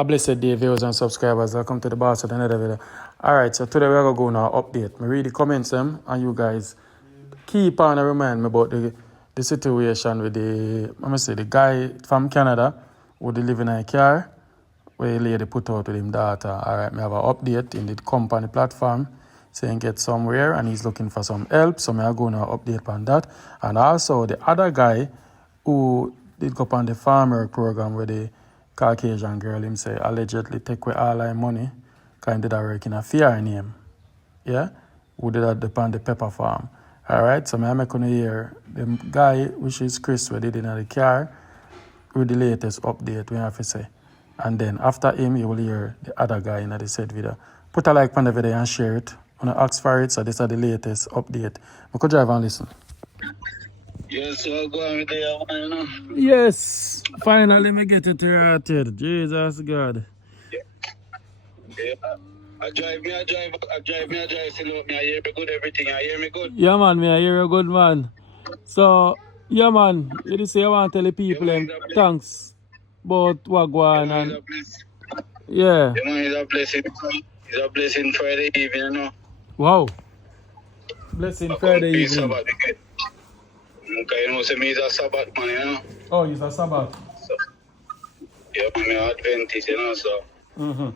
A blessed day, viewers and subscribers. Welcome to the boss of another video. Alright, so today we're going to go on our update. Me read the comments them, and you guys keep on and remind me about the situation with the guy from Canada who they live in a car where the lady put out with him daughter. Alright, me have an update in the company platform saying get somewhere and he's looking for some help. So me are going to update on that. And also the other guy who did go on the farmer program where the Caucasian girl him say allegedly take away all her money because he did a work in a fair name. Yeah? Who did that upon the pepper farm. Alright, so I make on hear the guy, which is Chris, we did in the car with the latest update we have to say. And then after him you will hear the other guy in the said video. Put a like on the video and share it. When I ask for it, so this is the latest update. I could drive and listen. Yes, so go on with the one, you know. Yes, finally me get it started. Jesus God. Yeah. I drive, still me, I hear me good, everything, I hear me good. Yeah man, me I hear you good man. So, yeah man, you just say I want to tell the people Yeah, man, thanks about what go on yeah, and yeah. yeah, man, it's a blessing. It's a blessing Friday evening, you know. Wow. Blessing Friday Peace evening. Sabbath, okay, you know, so me is a Sabbath man, you know. Oh, it's a Sabbath. So, yeah, man, me Adventist, you know, so. Mm-hmm.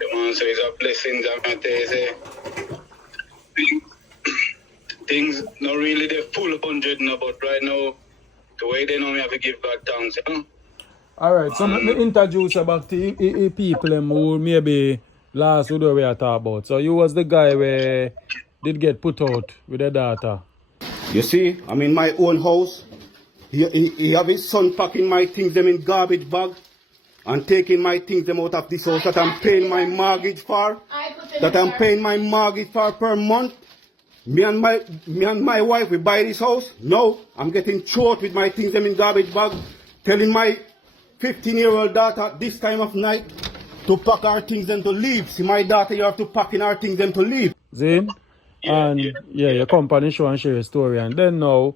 Yeah, man, so it's a blessing that I tell you, say, things not really the full 100 now, but right now, the way they know me have to give God thanks, you know. Alright, so let me introduce about the people who maybe last video we are talking about. So you was the guy where did get put out with the data. You see, I'm in my own house. He have his son packing my things them in garbage bag and taking my things them out of this house that I'm paying my mortgage for. That I'm paying my mortgage for per month. Me and my wife we buy this house. No, I'm getting thrown with my things them in garbage bag, telling my 15-year-old daughter this time of night to pack her things and to leave. See, my daughter, you have to pack in her things and to leave. Zin? And your company show and share your story. And then now,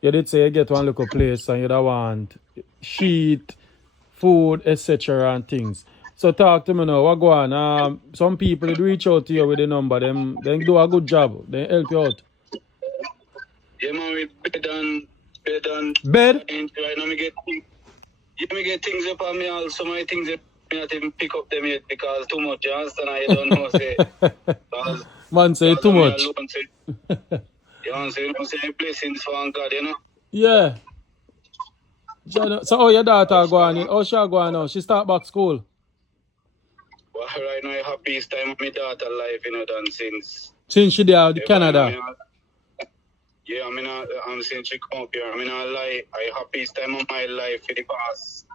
you did say you get one local place and you don't want sheet, food, etc. and things. So talk to me now, what go on? Some people did reach out to you with the number, them do a good job, they help you out. Yeah, man, with bed and Bed? right now me get things up on me also, my things up, me not even pick up them yet because too much, you understand? I don't know, say. Man say too much. You know, say blessings from God, you know? Yeah. So how your daughter go on? How she go on now? She start back school? Well, right now, happiest time of my daughter life, you know, done since she there in Canada? Yeah, I'm since she come up here. I mean, I lie, I happiest time of my life for the past.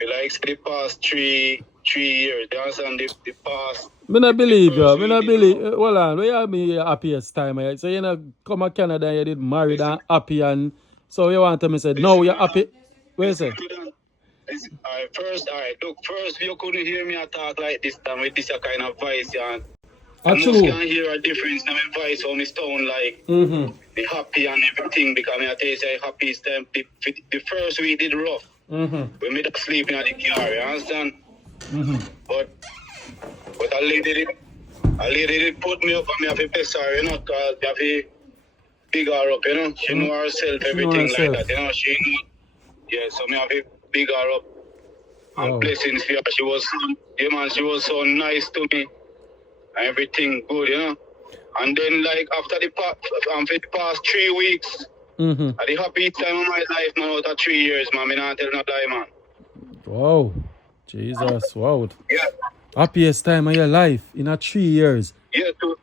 The past three years. You understand? The past. I don't believe you. I don't believe. Hold on. Where you mean your happiest time? So you know, come to Canada and you did married and happy and so you want to say no, you're happy. Where you say? First, you couldn't hear me talk like this time with this kind of voice, yeah. Actually, you can hear a difference in my voice, how my tone like the happy and everything because I tell you, say happiest time. The first week did rough. We made up sleeping at the car, you understand? But a lady did put me up and me have to bless her, you know, because you have to big her up, you know. She know herself, everything like that, you know. She know, yeah, so me have to big her up. And blessings for her. She was so nice to me. And everything good, you know. And then like after the past 3 weeks, at the happiest time of my life, man, out of 3 years, man, I not tell no lie, man. Wow. Jesus, wow. Yeah. Happiest time of your life in a 3 years. Yeah, too.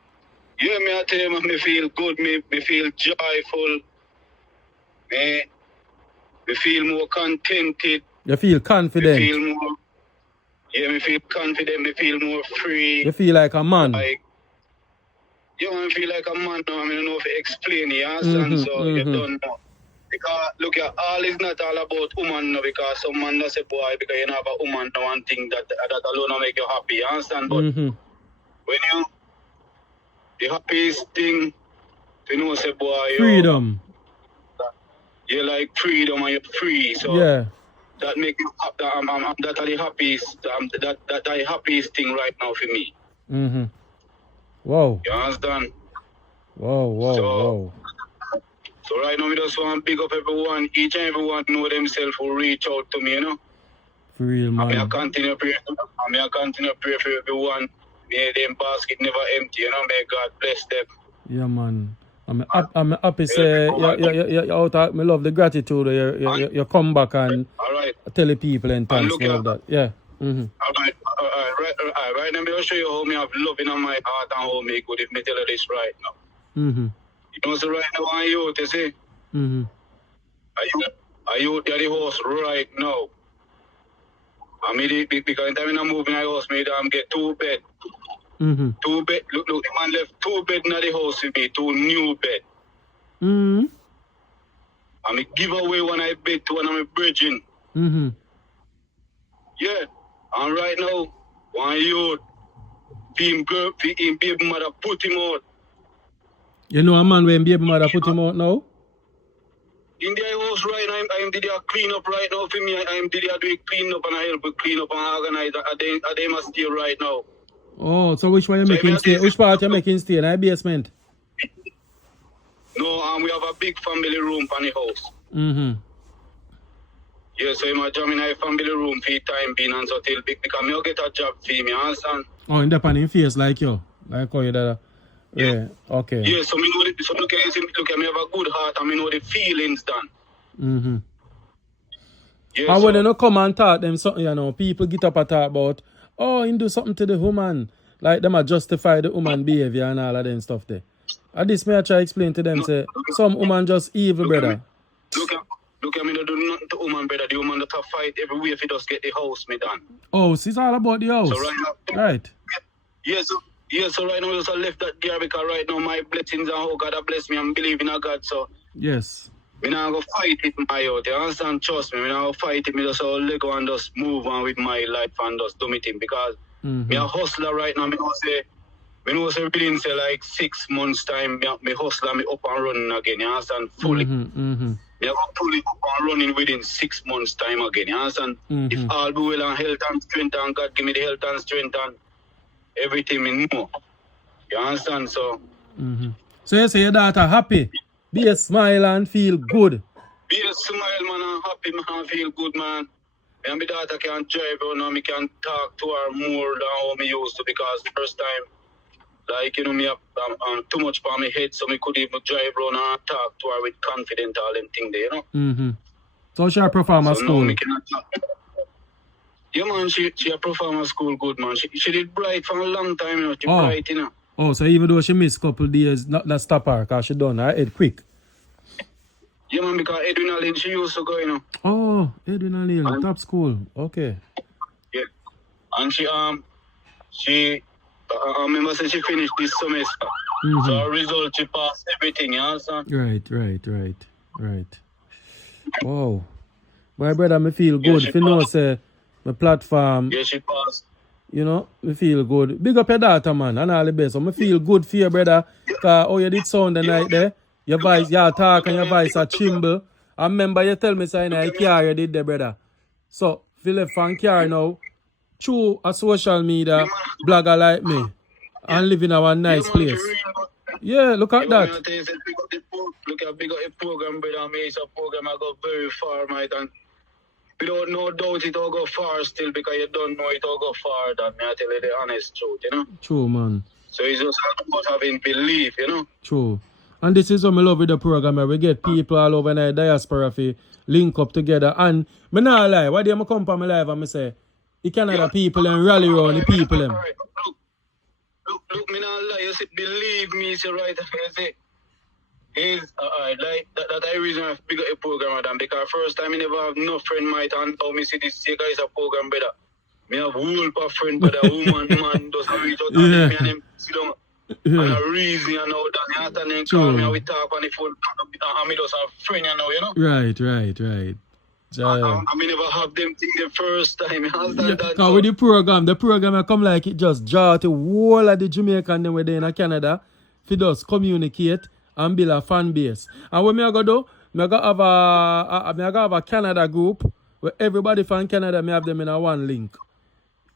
Yeah, me I tell you, man, me feel good, me feel joyful. Me feel more contented. You feel confident. Me feel confident, me feel more free. You feel like a man. Like, I feel like a man now, I don't know if I explain it, you understand? So you don't know. Because look, all is not all about woman now, because some man does say boy, because you know have a woman now one thing that alone will make you happy, you understand? But when the happiest thing, you know, say boy, freedom. You like freedom and you're free. So yeah. that make me that are the happiest that are the happiest thing right now for me. Mm-hmm. Wow. You understand? Wow. So right now, we just want to big up everyone. Each and everyone know themselves who reach out to me, you know. For real, man. I continue to pray for everyone. May them basket never empty, you know. May God bless them. Yeah, man. I'm happy say you out of, me love the gratitude you come back and all right. tell the people and thanks for at that. Yeah. Mm-hmm. All right. Right now, I'm going to show you how me have love in my heart and how me good if me tell you this right now. Mm-hmm. You know, so right now, I'm youth, you see. Mm-hmm. Are you at the house right now? I mean, because in time I'm moving the house, I'm get 2 bed. Mm-hmm. 2 bed. Look, the man left 2 bed in the house with me, 2 new bed. Mm-hmm. I mean, give away one I bed to one of my bridging. Mm-hmm. Yeah. And right now, one youth, him baby mother put him out. You know a man when baby mother put him out now? In the house right now, I'm did a clean up right now for me. I'm did a do clean up and I help with clean up and organize. They must stay right now. Oh, so which one you making stay? Which part you making stay? In the basement? No, we have a big family room for the house. Mm-hmm. Yeah, so I'm jamming in a family room for time being and so till big because me get a job for me, understand? Oh, in the pan face like you? Like how you did. Yeah. Okay. Yeah, so me know so look at me have a good heart and me know the feelings done. Mm-hmm. Yeah, and when they don't come and talk them something, you know, people get up and talk about, oh, you do something to the woman. Like them are justify the woman behavior and all of them stuff there. And this may I try to explain to them, say, some woman just evil, brother. Look at me, don't do nothing to woman, brother. The woman that fight every way if he does get the house me done. Oh, so it's all about the house. So right now, right. So right now I just left that there because right now my blessings and how God bless me and believe in a God. So yes. Me not go fight it my out. You understand? Trust me. Me not go fight it. Me just let go and just move on with my life and just do me thing because me a hustler right now. Me know say within say like 6 months time me hustler me up and running again. You understand? Fully. Me have fully up and running within 6 months time again. You understand? If all be well and health and strength and God give me the health and strength and everything me know. You understand? So So you say your daughter happy? Be a smile and feel good. Be a smile, man, and happy, man, and feel good, man. And my daughter can drive her now, me can talk to her more than how me used to because first time, like, you know, me I'm too much for my head, so me could even drive around and talk to her with confidence, all them things there, you know? So she a performer school? No, me cannot talk. Yeah, man, she a performer school good, man. She did bright for a long time, you know, she bright, you know. Oh, so even though she missed a couple days, not that stop her, because she done her head quick. Yeah, man, because Edwin Allen, she used to go, you know. Oh, Edwin Allen, top school. Okay. Yeah. And she I remember saying she finished this semester. So her result, she passed everything, you understand? Right. Wow. My brother, me feel good. If you know, say, my platform. Yeah, she passed. You know, me feel good. Big up your daughter, man, and all the best. So me feel good for you, brother. Because how you did sound the night there. Your voice, your talk and your voice are chimble. I remember you tell me saying I care you did there, brother. So, if you left from care now, through a social media blogger like me, and live in our nice place. Yeah, look at that. Look at big up the program, brother. MIXUP program, I go very far, mate. And without no doubt, it will go far still because you don't know it will go far. That me I tell you the honest truth, you know? True, man. So it's just about having belief, you know? True. And this is what I love with the program. We get people all over in the diaspora to link up together. And I not lie, why do I come from my life and I say, you Canada people and rally around the people. Look, me not lie, you say, believe me, say right, you say, is like that I reason I bigger a program with them because first time I never have no friend might and how me see this guys a program better. Me have whole friend brother, woman, man, does not reach out and me and them sit down. And a reason and all that after then call me and we talk on the phone and me just have friend you know, you know? Right. I mean never have them thing the first time. Because with the program I come like it just draw to all of the Jamaican them within Canada for just communicate and build a fan base. And what me I go do, I go have a Canada group where everybody from Canada, me have them in a one link.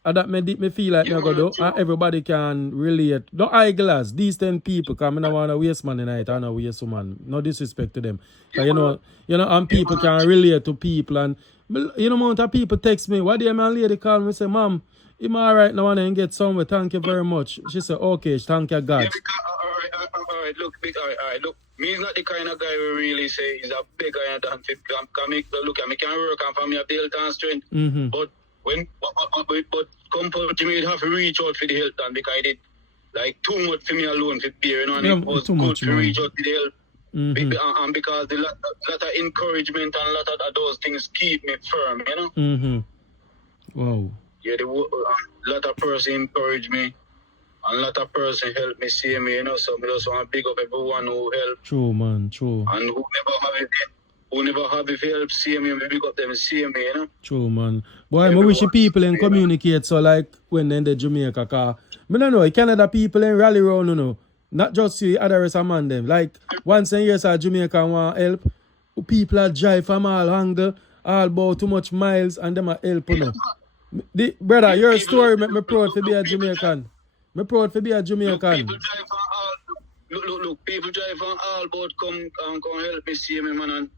And that me feel like me go do, and everybody can relate. No eyeglass, these 10 people, because I don't want to waste man tonight, I don't waste woman. No disrespect to them. Because and people can relate to people, and amount of people text me, what day my lady call me, say, Mom, am I alright now and get somewhere? Thank you very much. She said, okay, thank you God. Yeah, alright, look, look. Me is not the kind of guy who really say he's a beggar and done fit. Look, I can work and for me have the health and strength. But but company have to reach out for the health and because I did like too much for me alone for beer, and it was good to reach out for the health. And because the lot of encouragement and a lot of those things keep me firm, Wow. Yeah, lot of person encourage me. And a lot of person help me see me, so I just want to big up everyone who help. True, man, true. And who never have it help see me, big up them see me, True, man. Boy, I wish the people in communicate so like when they're in the Jamaica, cause I don't know, Canada people in rally round, not just the other rest of man them. Like once a year, so Jamaica want help. People are drive from all angle, all about too much miles, and them are help, Brother, your story make me proud to be a Jamaican. Me proud to be a Jamaican. People drive from all about come help me see me, man. And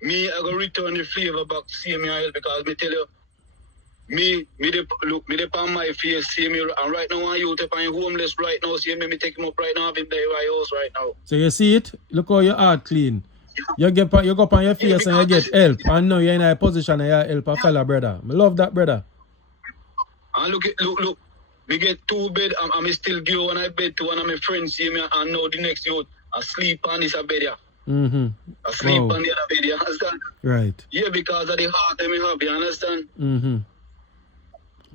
me, I go return the favor back see me and help because me tell you, me dey on my face, see me, and right now you take on homeless right now, see me take him up right now, have him there in my house right now. So you see it? Look how your heart clean. You go up on your face and you get help. And now you're in a position and you help a fella brother. I love that brother. And look. Me get 2 bed, I'm still give when I bed to one of my friends see me, and now the next youth, I sleep on this bed here. I sleep on the other bed, you understand? Right. Yeah, because of the heart that me have, you understand?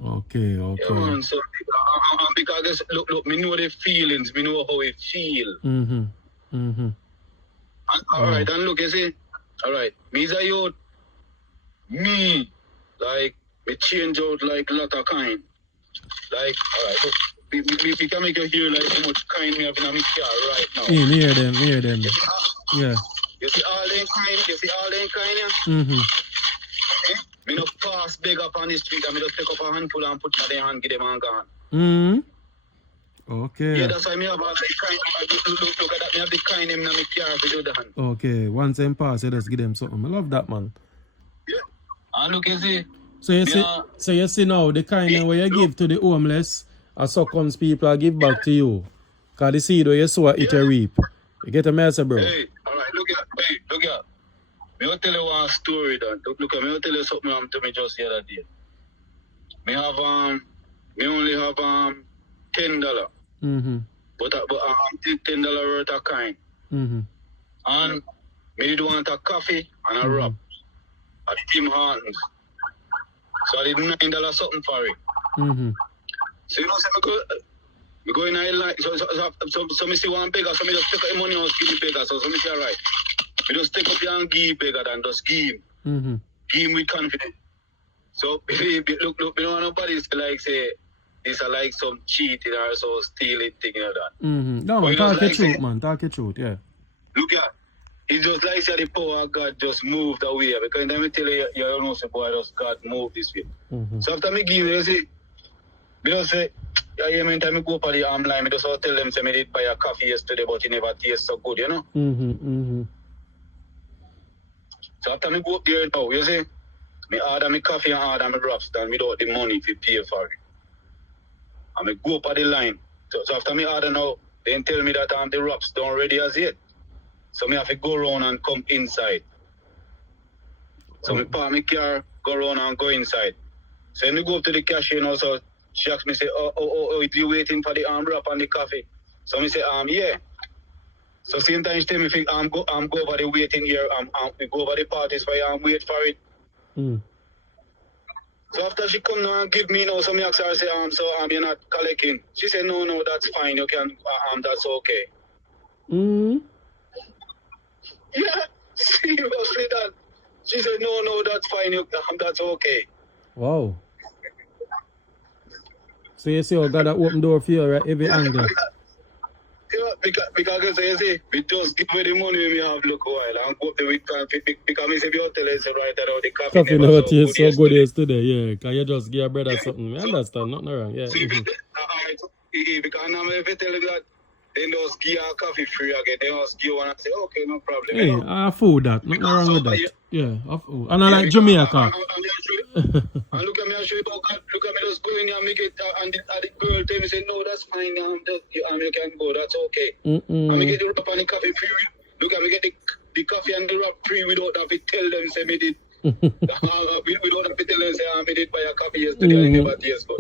Okay. Yeah, man, so, because, look, me know the feelings, me know how it feel. Alright, and look, you see, alright, me is a youth, me change out like a lot of kind. Like, alright, look, we can make you hear like how much kind me have in my car right now. Hear them. Yeah. You see all them kind, yeah? Me no pass beg up on the street and me just take up a handful and put in their hand, give them and gone. Okay. Yeah, that's why me have all the kind. Look at that, me have the kind in my car to do that. Okay, once them pass, you just give them something. I love that, man. Yeah. And look, you see. So you see now the kind where you give to the homeless, and so comes people I give back to you. Because the seed where you sow it you reap. You get a message, bro. Hey, alright, look here. Me will tell you one story then. Look, me will tell you something happened to me just the other day. Me only have $10. But I'm $10 worth of kind. And me did want a coffee and a wrap at Tim Hortons. So I did $9 something for it. So you know, me go in a line. So me see one beggar, so me just take up the money and give the beggar. So me say, alright. Me just take up the and give beggar and just give him. Give him with confidence. So look, me don't want nobody say this are like some cheating or so stealing thing like that. No, man, talk your truth, man. Talk your truth, yeah. Look at it's just like the power of God just moved away. Because let me tell you, you don't know, boy, just God moved this way. So after me give you see, me just say, yeah, man, time I go up on the arm line, I just tell them, say, me did buy a coffee yesterday, but it never tastes so good, you know? So after me go up there now, you see, me order me coffee and order me wraps, then without the money to pay for it. And me go up on the line. So after me order now, they tell me that the wraps don't ready as yet. So me have to go around and come inside. So me park my car, go around and go inside. So when me go up to the cashier now, so she asked me, say, oh, if you waiting for the wrap and the coffee. So me say, yeah. So same time she tell me, go over the waiting here, we go over the parties for you and wait for it. So after she come now and give me now, so me ask her, say, so you're not collecting. She said, no, that's fine, you can, that's okay. Yeah, seriously, that. She said, no, that's fine, that's okay. Wow. So you see how God open door for you, right? Every angle. Yeah, because you see, we just give away the money we have look while and go up the week because I say you tell us right now the Coffee never never so tastes good so good yesterday. yesterday, yeah. Can you just give a brother something? I So, understand, nothing wrong, yeah. so because now if you tell you that, then just give you a coffee free again. They just give one and say, okay, no problem, you Hey, know. I food that, nothing Because wrong so, with that. Yeah, I food. And I yeah, like because Jamaica. and look at me and show you, look at me just going and make it, and the girl tell me, say, no, that's fine, you can go, that's okay. And me get the wrap and the coffee free. Look at me get the coffee and the wrap free without having to tell them, say, me did. We don't have to tell them, say, I made it by a coffee yesterday, I never taste good.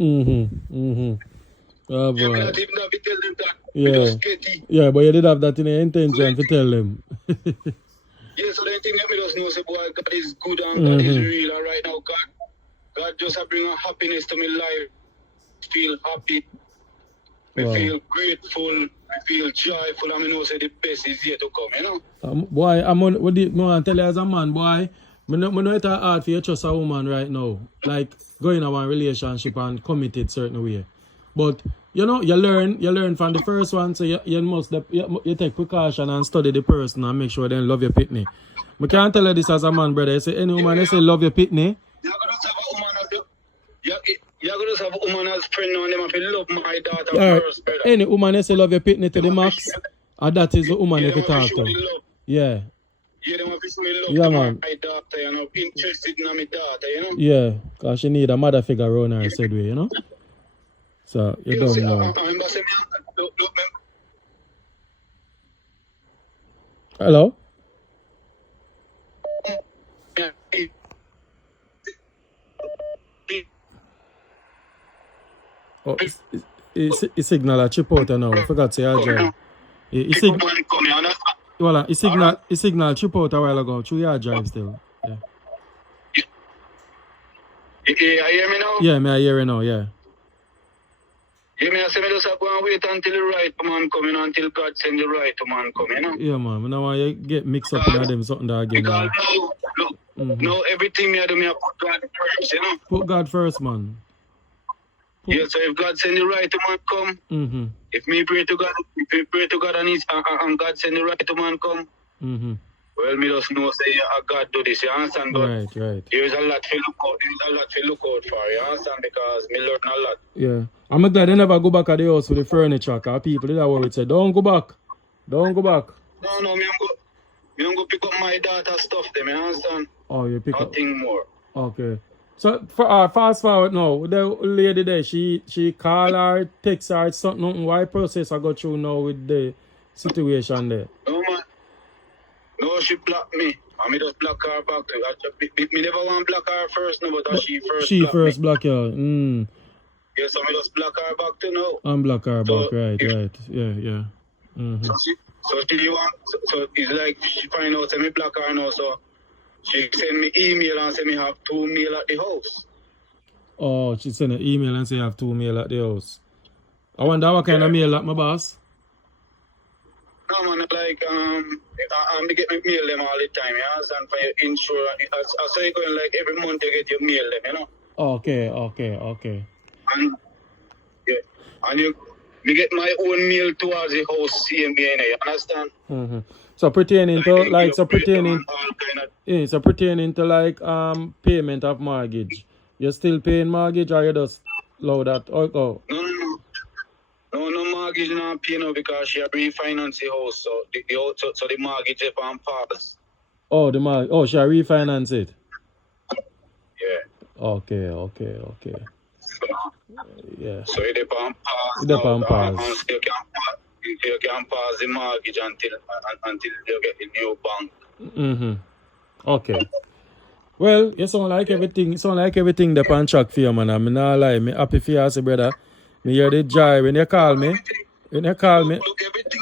Oh Yeah, me boy. not even have to tell them that. Yeah. We just get it. Yeah, but you did have that in your intention to tell them. Yeah, so the thing that me just know, say, boy, God is good and God is real. And right now, God just bring a happiness to my life. Feel happy. We feel grateful. We feel joyful. And I know say the best is yet to come, you know? Boy, what do you want to tell you as a man, boy? I know it's hard for you to trust a woman right now. Like, going in a relationship and committed certain way. But, you know, you learn from the first one, so you must, you take precaution and study the person and make sure they love your pitney. I can't tell you this as a man, brother. You say any woman, they say love your pitney. You're going to have a woman as you're going to have a woman as friend now, and them have to love my daughter first, brother. Any woman, they say love your pitney to the max. And that is the woman you can talk to. Yeah. Yeah, they want to show me love Yeah, to man. my daughter, you know, interested in my daughter, you know? Yeah, because she need a mother figure around her, said we, you know? So, you don't know. I remember saying, look, Hello? Oh, it's signal a chip out now. I forgot to say I drive. It's signal chip out a while ago. Through your drive still. Yeah. You hear me now? Yeah, I hear you now, yeah. Yeah, me I say me just have to go and wait until the right man come in, until God send the right man come, you know? Yeah, man. I don't want you get mixed up in them something that again. Because now everything me I do, me I put God first, you know? Put God first, man. Yeah, so if God send the right man come, if me pray to God, and God send the right man come, well, me just know say God do this, you understand? But right. there's a lot to look out for, you understand? Because me learn a lot. Yeah. I'm glad they never go back at the house with the furniture, because people did that worried say, don't go back. Don't go back. No, me I'm go pick up my daughter's stuff them, you understand? Oh, you pick up. Nothing more. Okay. So for fast forward now, the lady there, she call her, text her, something. Why process I go through now with the situation there? No man. No, she blocked me. I me just block her back. Me never want to block her first, no, but she first blocked me. Yeah, so me just block her back to now. And block her back, right. Yeah. So it's like she find out that me block her now, so she send me email and say me have 2 mail at the house. Oh, she send an email and say you have 2 mail at the house. I wonder what kind of mail at my boss? No man, like I get my mail them all the time, you understand? For your insurance, I say you going like every month you get your mail them, you know. Okay. And me get my own mail towards the house same way, you understand? So pertaining to like payment of mortgage. You're still paying mortgage or you just load that? No mortgage not pay now because she refinance the house, so the mortgage is on pause. Oh, she refinance it? Yeah. Okay. Yeah. So it depends on pause. You can pause the mortgage until you get the new bank. Okay. Well, you sound like everything the pan track for you, man. I'm not lie. Me happy for you, say, brother. Me hear the joy when you call me. Look, everything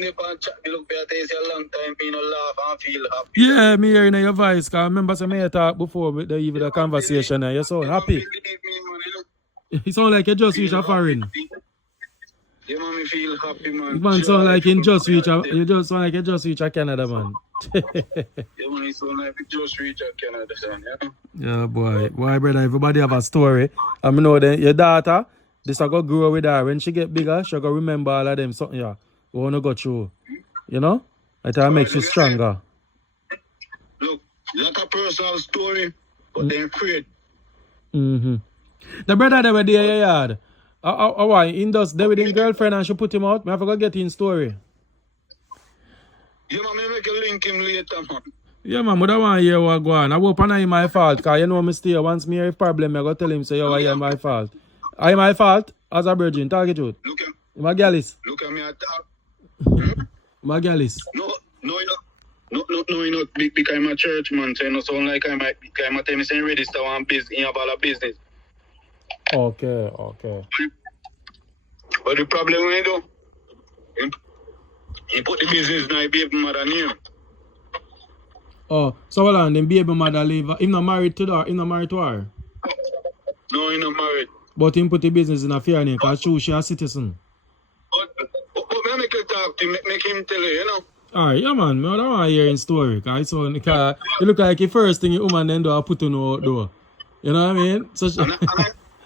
they pan track. Me look better is a long time. Me no laugh and feel happy. Yeah, me hearing your voice. Cause I remember some me talk before with the conversation and you sound happy. You sound like you just reached a foreign. Yeah, man, me feel happy, man. Man sound like you just reach a Canada, man. Yeah, man, it sound like you just reach a Canada, son, yeah? Yeah, boy, brother, everybody have a story. I know that your daughter this I go grow with her. When she get bigger, she go remember all of them something, yeah. We wanna go through. You know? It makes you stronger. Look, like a personal story, but then create. Mm-hmm. The brother that were there in your yard. Why? In does there with his girlfriend and she put him out? I forgot get in story. Yeah, man, me make a link him later, man. Yeah, man, I don't want to hear what go on. I hope it's not my fault, because you know me stay. Once me have a problem, I go tell him, say, yo, it's my fault. It's my fault as a virgin. Talk it out. Look at My galis. Look at me attack. My galis. No, you know, because I'm a church man, so you know, sound like I'm a tell me saying register one business, in about a business. Okay. But the problem is, though, he put the business in my baby mother name. Oh, so hold on, then baby mother leave. Him not married to her. Him not married to her. No, he's not married. But him put the business in a fair name, because she a citizen. But me make you talk to him, make him tell you, you know. Alright, yeah man, I don't want to hear his story, because you look like the first thing your woman then do, I put on the outdoor. You know what I mean? So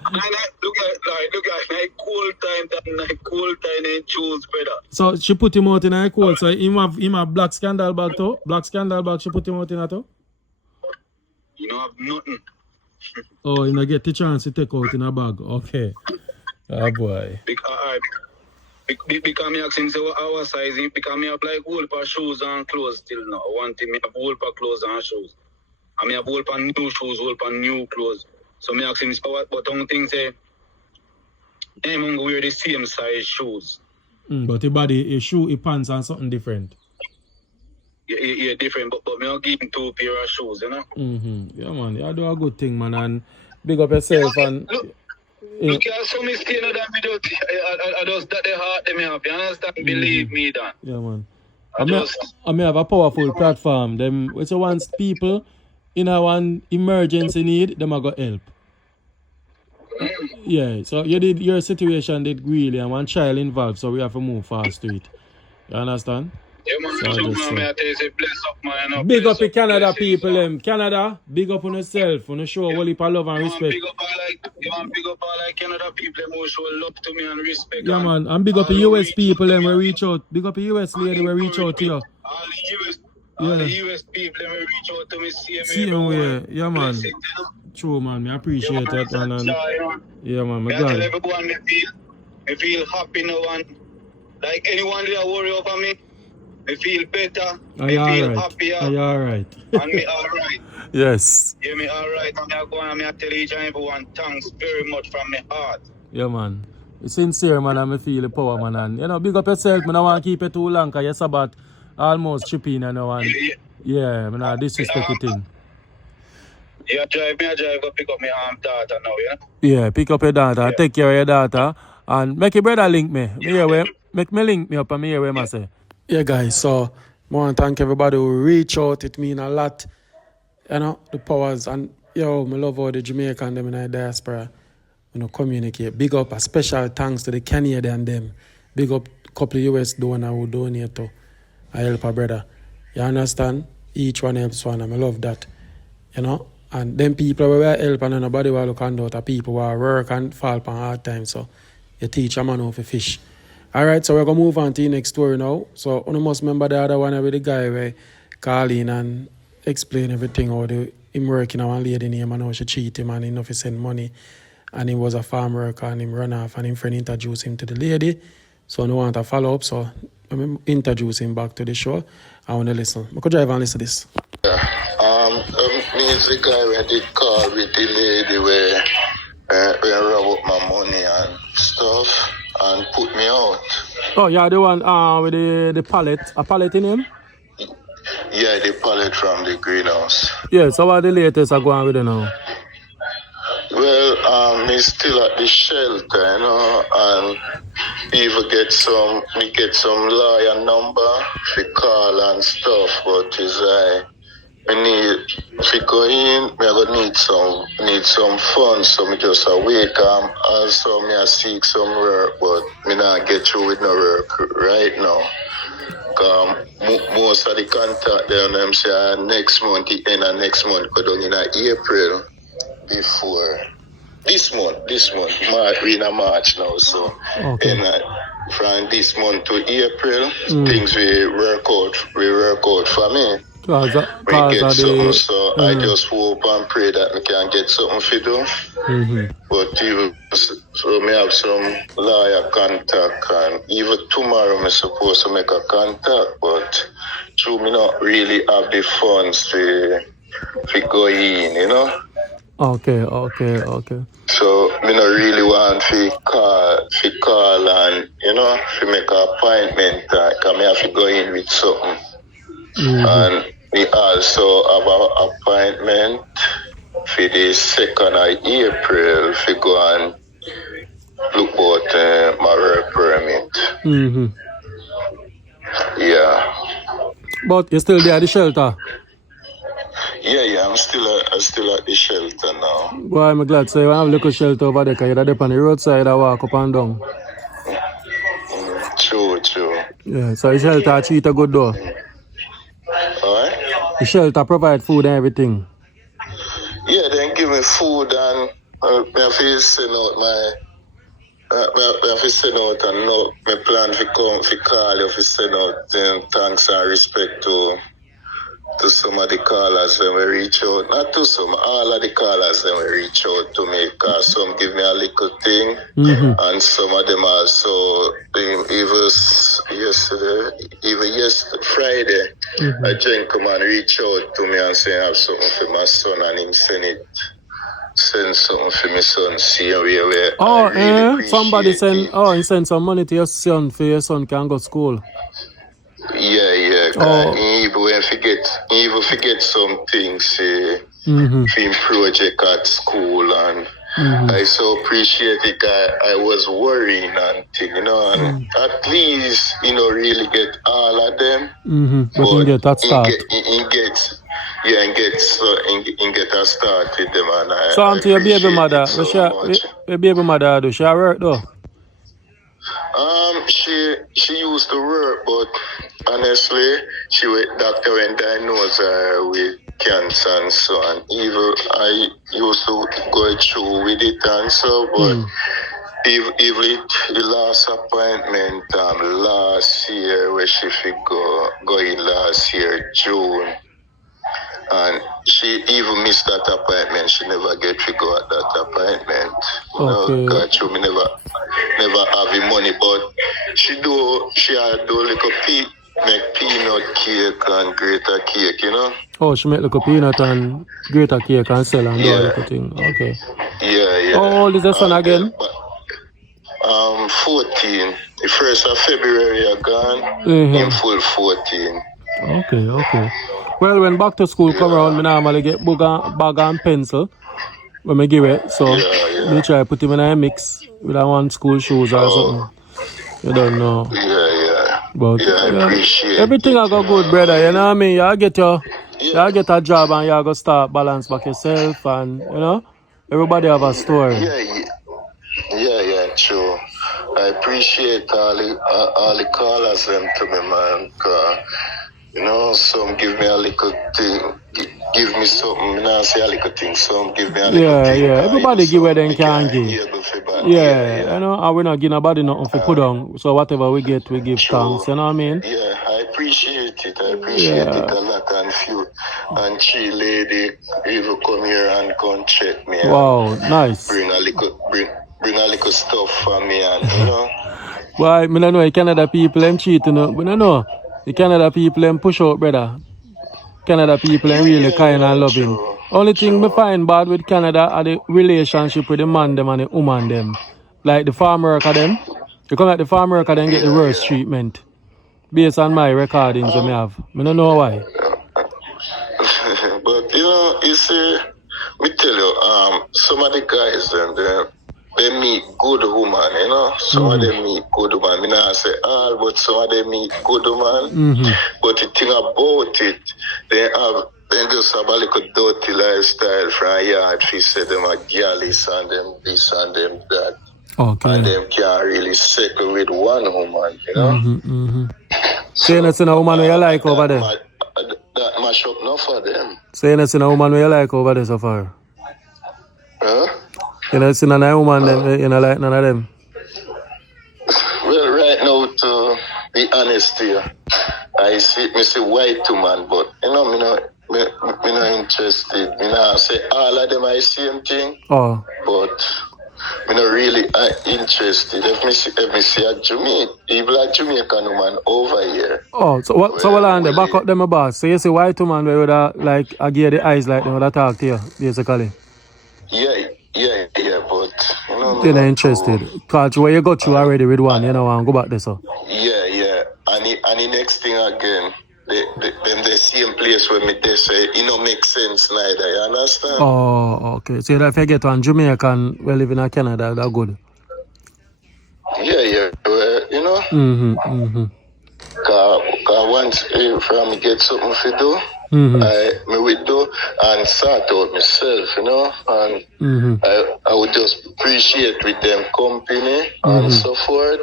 And I look at like cold time in choose, brother. So she put him out in a cold, so him have black scandal bag too? Black scandal bag, she put him out in a too? You don't have nothing. Oh, you know, get the chance to take out in a bag. Okay. Oh boy. Because me asking so our size, because me have like whole pair shoes and clothes still now. One thing, me have whole pair clothes and shoes. And me have whole pair new shoes, whole pair new clothes. So me asking so what, but one thing say, I'm going to wear the same size shoes. But the body, a shoe, a pants and something different. Yeah, different, but me I'll give him 2 pair of shoes, you know? Yeah man, you do a good thing man, and big up yourself and... Look, you have so many staying that me do, I just that the heart they me have, you understand? Believe me, Dan. Yeah, man. I may have a powerful platform. Them, so once people in a one emergency need, them I go help. Yeah, so your situation did really, and one child involved, so we have to move fast to it. You understand? Yeah, man, so I tell you, say, bless up, man. Big up the Canada people, them. Canada, big up on yourself, on the show, a whole heap of love and respect. Big up all like Canada people, them who show love to me and respect. Yeah, man, and big up the US people, them will reach out. Big up the US lady will reach out to you. All the US people, them will reach out to me, see me. Yeah, man. True, man. I appreciate that, man. And yeah, man. I tell everyone, I feel happy now, and like anyone that worry over me, I feel better. I feel happier. Are you alright? And me alright. Yes. Yeah, me alright. And I go and I tell each and everyone thanks very much from my heart. Yeah, man. It's sincere, man, and I feel the power, man. And, you know, big up yourself, man. I want to keep it too long, because your Sabbath almost chipping, you know, and yeah, man, I disrespect the thing. Yeah, I drive, go pick up my daughter now, yeah? Yeah, pick up your daughter, take care of your daughter, and make your brother link me. Make me link me up and me hear what I say. Yeah, guys, so I want to thank everybody who reach out. It means a lot, you know, the powers. And, yo, I love all the Jamaican them in the diaspora, you know, communicate. Big up, a special thanks to the Canadian them. Big up a couple of US donors who donate to help a brother. You understand? Each one helps one, and I love that, you know. And them people who will help and nobody will look on out are people who work and fall upon hard time. So you teach a man how to fish. Alright, so we're going to move on to the next story now. So you must remember the other one with the guy where call in and explain everything how him working on one lady name and how she cheat him and he know he send money. And he was a farm worker and him run off and him friend introduced him to the lady. So I want to follow up, so I'm introduce him back to the show. I want to listen. I could drive and listen to this. Me is the guy where did call with the lady where rob up my money and stuff and put me out. Oh, yeah, the one with the pallet. A pallet in him? Yeah, the pallet from the greenhouse. Yeah, so what the latest are going with it now? Well, me still at the shelter, you know, and even get some lawyer number to call and stuff, but is I need to go in, I gonna need some funds, so me just awake and so me I seek some work, but me not get through with no work right now. Most of the contact there, them say next month, the end of next month, go down in April before This month, we in a March now, so Okay. and from this month to April, things we work out for me. Cause We get of something, the so I just hope and pray that we can get something to do. But even so, me have some lawyer contact, and even tomorrow me supposed to make a contact, but true me not really have the funds to go in, you know. Okay. So me not really want to call and you know to make an appointment, cause me have to go in with something. And we also have an appointment for the 2nd of April to go and look at my work permit. Yeah. But you still there at the shelter? Yeah, I'm still at the shelter now. Boy, I'm glad. So you have a little shelter over there, because you're there on the roadside and walk up and down. True. Yeah, so the shelter treat a good though. Alright? The shelter provide food and everything. Yeah, then give me food and I have to send out and know my plan for come for call you for send out thanks and respect to some of the callers when we reach out. Not to some, all of the callers when we reach out to me, because some give me a little thing and some of them also even Friday a gentleman reach out to me and say I have something for my son, and him send something for my son. See where really somebody he send some money to your son for your son can go to school. Yeah. He even forget some things film project at school, and I so appreciate it. I was worrying and thing, you know, and at least really get all of them. But he get that start. He get a start with them, and So to your baby mother, much. your baby mother do she work though? She used to work, but honestly, she was doctor when diagnosed her with cancer and so on. Even I used to go through with it and so, but even the last appointment last year where she go in last year June, and she even missed that appointment. She never get to go at that appointment. Okay. God, she never have the money, but she had do like make peanut cake and grater cake, you know. Oh, she make like a peanut and grater cake and sell and do a little thing. Okay. Yeah. How old is the son again? 14. The 1st of February are gone. In full 14. Okay. Well, when back to school come around, I normally get bag and pencil when I give it. So me try put him in a mix with one school shoes or something. You don't know. Yeah. But I appreciate everything I got good, brother. You know what I mean? You get a job and you go start balance back yourself, and you know, everybody have a story. Yeah, true. I appreciate all the callers them to me, man. You know, some give me a little thing, give me something. I not say a little thing, some give me a little thing. Yeah. Everybody give where they can give. Yeah. You know, and we're not giving nobody nothing for put on. So whatever we get, we give thanks. You know what I mean? Yeah, I appreciate it. it a lot, and she lady even come here and come check me. Wow, nice. Bring a little stuff for me, and you know. Why? I don't know. The Canada people them cheating. We don't know. The Canada people them push out, brother. Canada people them really kind and loving. Only thing me find bad with Canada are the relationship with the man them and the woman them. Like the farm worker them. You come like the farm worker them get the worst treatment. Based on my recordings that I have. I don't know why. But you know, you see, me tell you, some of the guys they meet good woman, you know. Some of them meet good woman. I not say all, but some of them meet good woman. But the thing about it, they just have a little dirty lifestyle from yard. She said them are gallus and them this and them that. Okay. And them can't really settle with one woman, you know. So you're not seeing a woman who you like over there? That mash up not for them. So you're not seeing a woman who you like over there so far? Huh? You know, see none of woman them, you know, like none of them. Well, right now, to be honest here, I see white woman, but you know, me not interested. Me not say all of them are the same thing. Oh. But me not really interested. If me see a Jamaican woman over here. Oh, so what? So what on the back up them a boss. So you see white woman where would like I give the eyes like them would talk to you basically. Yeah, but you know, You're not interested. Cause where you got you already with one, you know, and go back there so. Yeah. And the next thing again, them the same place where me they say it don't make sense neither, you understand? Oh, okay. So if you get one Jamaican we live in Canada, that's good. Yeah. Well, you know. Cause once if I get something to do, I will do and sort out myself, you know, and I would just appreciate with them company and so forth.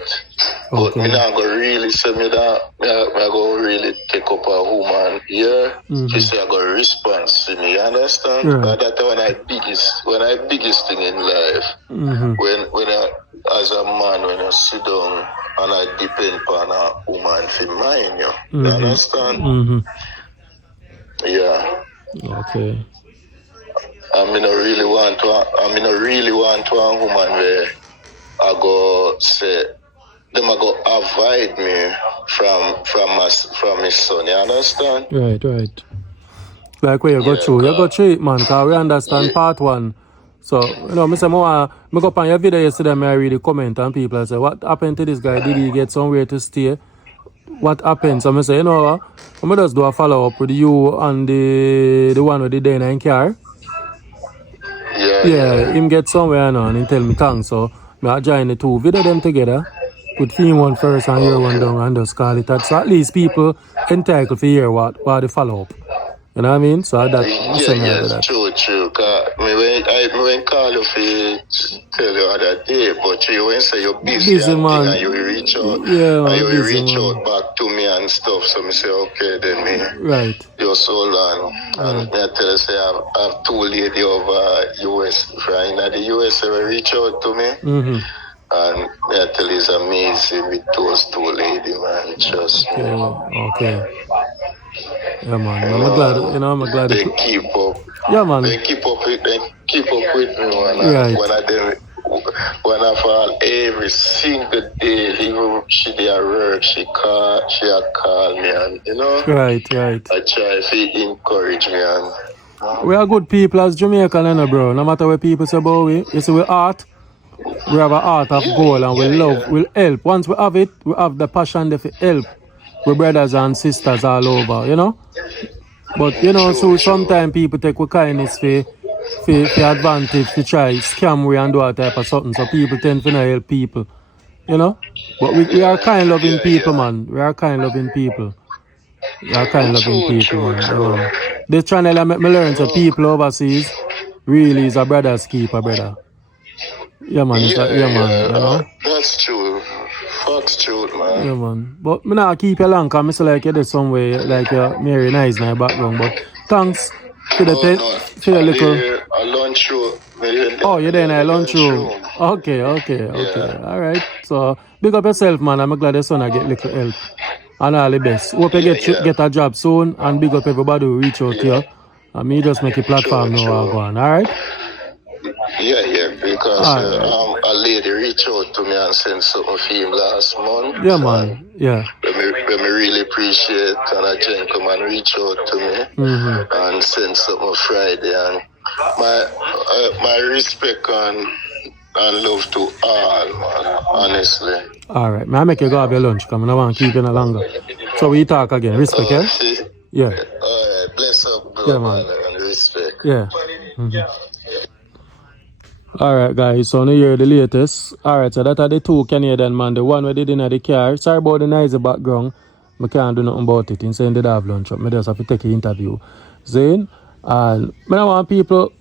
But me not gonna really say me that I gonna really take up a woman here. She say I got a response to me, you understand? Right. That's when I biggest thing in life. When I, as a man, when I sit down and I depend on a woman for mine, you understand? Yeah. Okay. I mean, I really want one woman where I go say them I go avoid me from my son, you understand? Right. Like where you go through. You go through it, man, because we understand part one. So, you know, I go up on your video yesterday, I read the comment and people say, what happened to this guy? Did he get somewhere to stay? What happened? So I say, you know what? I'm just do a follow up with you and the one with the day in car. Yeah, him get somewhere now and he tell me thanks. So I join the two video them together. Put theme one first and hear one down and just call it that. So at least people entitled to hear what the follow up. You know what I mean? So that true. Cause me when call you for tell you other day, but you when say you're busy man. And you reach out, reach out back to me and stuff. So me say okay, then me you're so long. And me I tell you say I have two lady over US from the US they reach out to me. And me I tell you it's amazing with those two lady, man. Trust me. Okay. Yeah, man. I'm glad they keep up. Yeah, man. They keep up with me when I fall every single day. Even she did her work, she call me and you know. Right. I try to encourage me and we are good people as Jamaican, you know, bro. No matter what people say about we, you see we art. We have an art of goal and we'll help. Once we have it, we have the passion to help. We brothers and sisters all over, you know. But you know, so sometimes people take with kindness for advantage to try scam we and do that type of something. So people tend to not help people, you know. But we are kind loving people, man. We are kind loving people. Man. You know? This channel I make me learn so people overseas really is a brother's keeper, brother. Yeah, man. You know? That's true. Fox truth, man. Yeah, man. But me not keep you long because I feel like you did some way, like you're very nice in my background. But thanks to the for your little. A lunch room. Oh, you're there in a lunch room. Okay. All right. So big up yourself, man. I'm glad your son I get little help. And all the best. Hope you get a job soon. And big up everybody who reach out to you. And me just make a platform now go on. All right. Yeah, because a lady reached out to me and sent something for him last month. Yeah, man. Yeah. When me really appreciate and a gentleman reached out to me and sent something Friday. And my respect and love to all, man, honestly. All right. May I make you go have your lunch? Because I don't want to keep you no longer. So we talk again. Respect, yeah? Yeah. All right. Bless up, bro, yeah, man. And respect. Yeah. Alright guys, so now hear the latest. Alright, so that are the two Canadian man, the one we did in the car. Sorry about the noisy background. I can't do nothing about it. Instead they have lunch up. I just have to take an interview. Zane. And I don't want people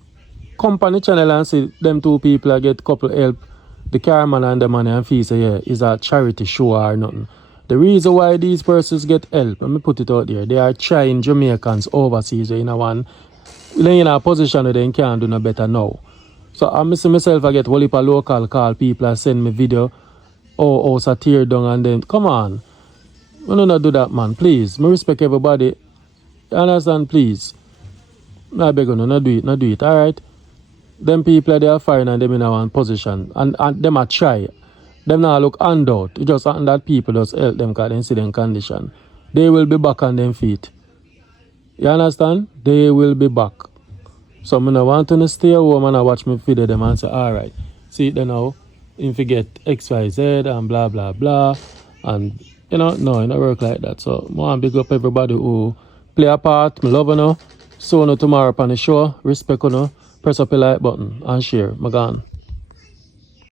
come on the channel and see them two people get couple help. The car man and the money and fee say yeah, it's a charity show or nothing. The reason why these persons get help, let me put it out there. They are trying Jamaicans overseas in a position where they can't do no better now. So I miss myself, I get whole heap of local call people and send me video. Oh, house a tear down and then, come on. We don't do that, man. Please. Me respect everybody. You understand, please? I beg you, not do it, alright? Them people, they are fine and them in one position. And them are try. Them now look handout. It just happen that people just help them because they see them condition. They will be back on them feet. You understand? They will be back. So I don't want to stay home and I watch me video them and say, alright, see it then now, if you get XYZ and blah blah blah. And no, it don't work like that. So I want to big up everybody who play a part. I love you. So tomorrow on the show. Respect you. Press up the like button and share. I'm gone.